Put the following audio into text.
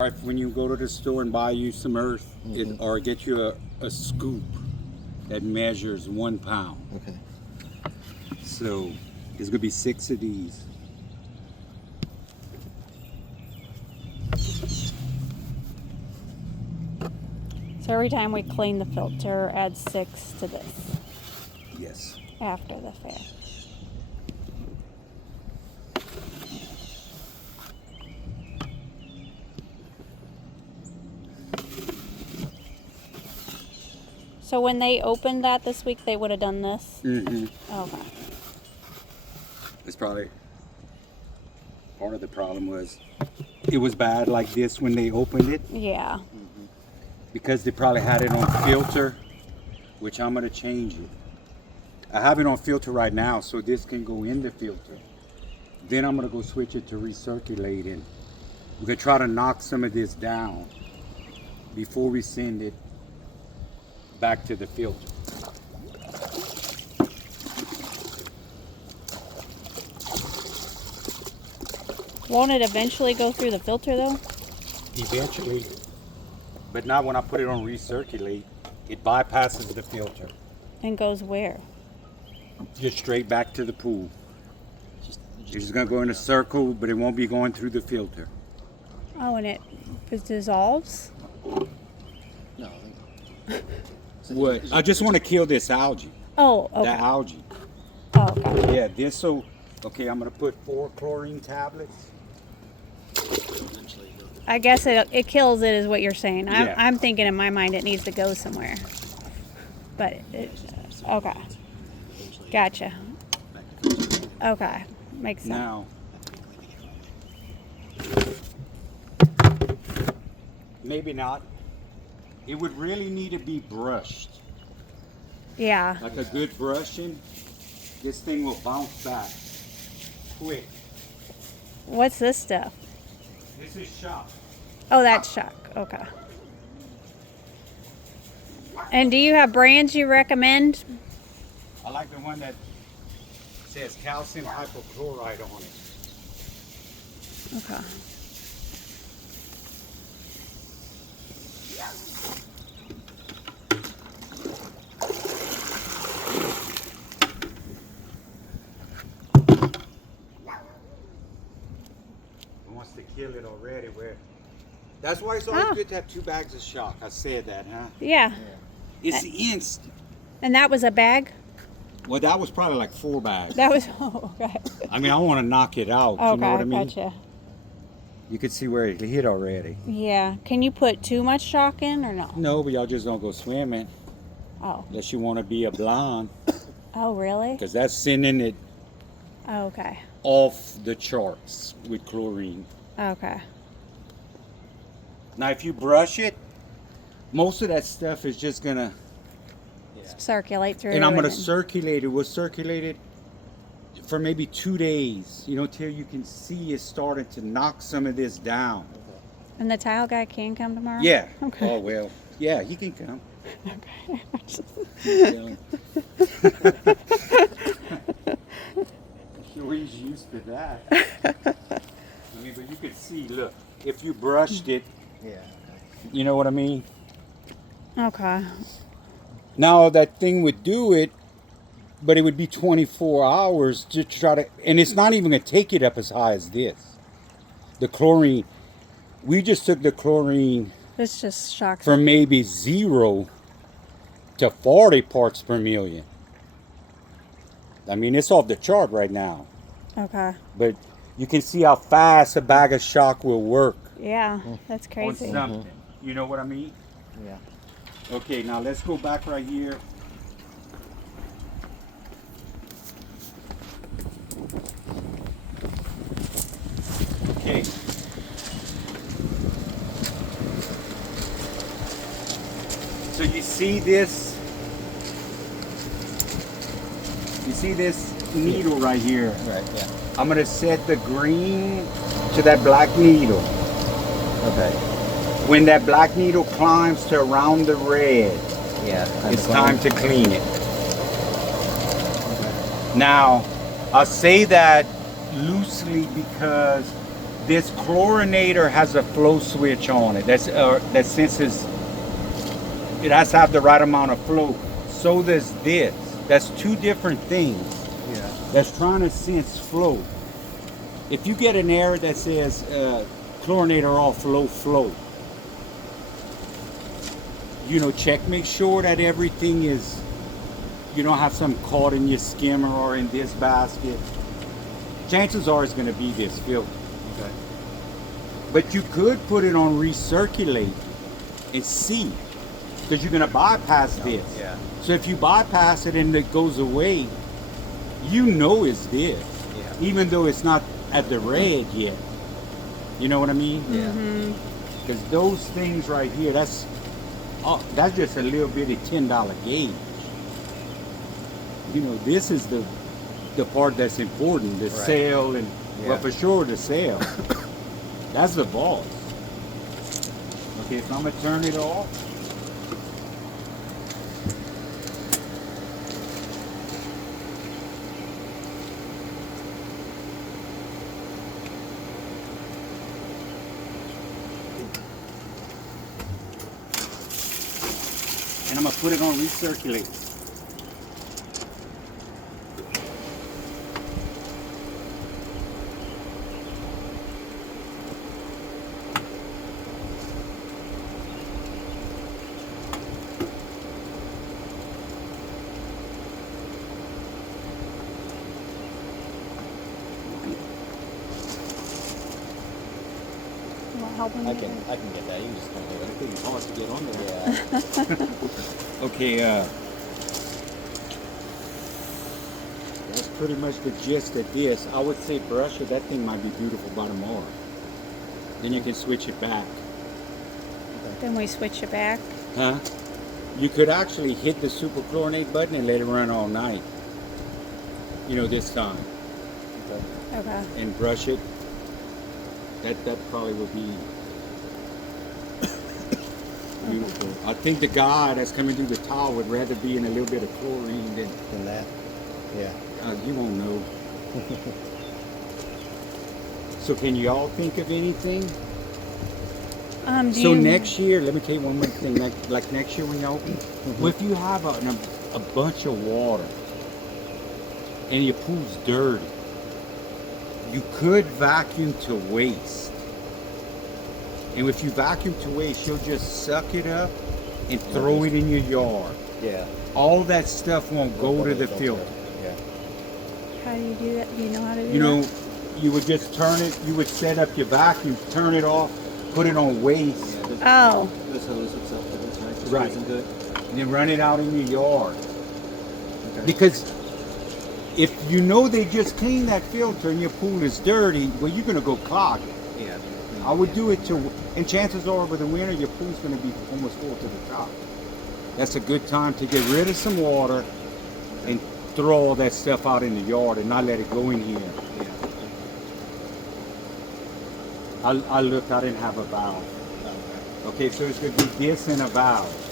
If when you go to the store and buy you some earth, or get you a scoop that measures 1 pound. Okay. So there's gonna be 6 of these. So every time we clean the filter, add 6 to this Yes. after the fair. So when they opened that this week, they would have done this? Okay. It's probably part of the problem was it was bad like this when they opened it Yeah. because they probably had it on filter, which I'm gonna change it. I have it on filter right now, so this can go in the filter. Then I'm gonna go switch it to recirculating. We're gonna try to knock some of this down before we send it back to the filter. Won't it eventually go through the filter though? Eventually, but not when I put it on recirculate. It bypasses the filter. And goes where? Just straight back to the pool. It's just gonna go in a circle, but it won't be going through the filter. Oh, and it dissolves? No. What? I just want to kill this algae. Oh, The okay. algae. Oh, okay. Yeah, this so. Okay, I'm gonna put 4 chlorine tablets. I guess it kills it, is what you're saying. Yeah. I'm thinking in my mind it needs to go somewhere. But okay, gotcha. Okay, makes sense. Now, maybe not. It would really need to be brushed. Yeah. Like a good brushing, this thing will bounce back quick. What's this stuff? This is shock. Oh, that's shock. Okay. And do you have brands you recommend? I like the one that says calcium hypochlorite on it. Okay. It wants to kill it already. That's why it's always Oh. good to have 2 bags of shock. I said that, huh? Yeah. It's instant. And that was a bag? Well, that was probably like 4 bags. That was, oh, okay. I mean, I want to knock it out. Okay, You know what I mean? gotcha. You can see where it hit already. Yeah. Can you put too much shock in or no? No, but y'all just don't go swimming Oh. unless you want to be a blonde, Oh, really? because that's sending it Oh, okay. off the charts with chlorine. Okay. Now, if you brush it, most of that stuff is just gonna, Circulate through. and I'm gonna then- circulate it. We'll circulate it for maybe 2 days, till you can see it starting to knock some of this down. And the tile guy can come tomorrow? Yeah. Okay. Oh, well. Yeah, he can come. Okay. Sure, he's used to that. I mean, but you can see, look, if you brushed it, Yeah. you know what I mean? Okay. Now, that thing would do it, but it would be 24 hours to try to, and it's not even going to take it up as high as this. The chlorine, we just took the chlorine It's just shock. from maybe 0 to 40 parts per million. I mean, it's off the chart right now. Okay. But you can see how fast a bag of shock will work Yeah, that's on crazy. something. You know what I mean? Yeah. Okay, now let's go back right here. Okay. So you see this? You see this needle right here? Right. Yeah. I'm gonna set the green to that black needle. Okay. When that black needle climbs to around the red, Yeah. it's time to clean it. Now, I say that loosely because this chlorinator has a flow switch on it. That senses it has to have the right amount of flow. So does this. That's two different things. Yeah. That's trying to sense flow. If you get an error that says chlorinator off, low flow, check, make sure that everything is, you don't have some caught in your skimmer or in this basket. Chances are it's going to be this filter. Okay. But you could put it on recirculate and see, because you're going to bypass this. Yeah. So if you bypass it and it goes away, it's this, Yeah. even though it's not at the red yet. You know what I mean? Yeah. Because those things right here, that's just a little bitty $10 gauge. This is the part that's important, the Right. sail and Yeah. well, for sure the sail. That's the boss. Okay, so I'm gonna turn it off. And I'm gonna put it on recirculate. Will help I can get that. You can just kind of do it. It's hard to get on there. Yeah. Okay, that's pretty much the gist of this. I would say brush it. That thing might be beautiful by tomorrow. Then you can switch it back. Then we switch it back. Huh? You could actually hit the superchlorinate button and let it run all night. This time. Okay. Okay. And brush it. That probably would be beautiful. I think the guy that's coming through the towel would rather be in a little bit of chlorine than that. Yeah. you won't know. So can you all think of anything? So next year, let me tell you one more thing. Like next year when you open, well, if you have a bunch of water and your pool's dirty, you could vacuum to waste. And if you vacuum to waste, you'll just suck it up and throw it in your yard. Yeah. All that stuff won't go to the filter. Yeah. How do you do that? Do you know how to do that? You would just turn it, you would set up your vacuum, turn it off, put it on waste, Oh, This hose hooks up to this, right? Just Right. isn't good. and then run it out in your yard. Okay. Because if they just cleaned that filter and your pool is dirty, well, you're going to go clog it. Yeah. I would do it and chances are over the winter, your pool's going to be almost full to the top. That's a good time to get rid of some water and throw all that stuff out in the yard and not let it go in here. Yeah. I looked, I didn't have a valve. Okay. Okay, so it's going to be this and a valve.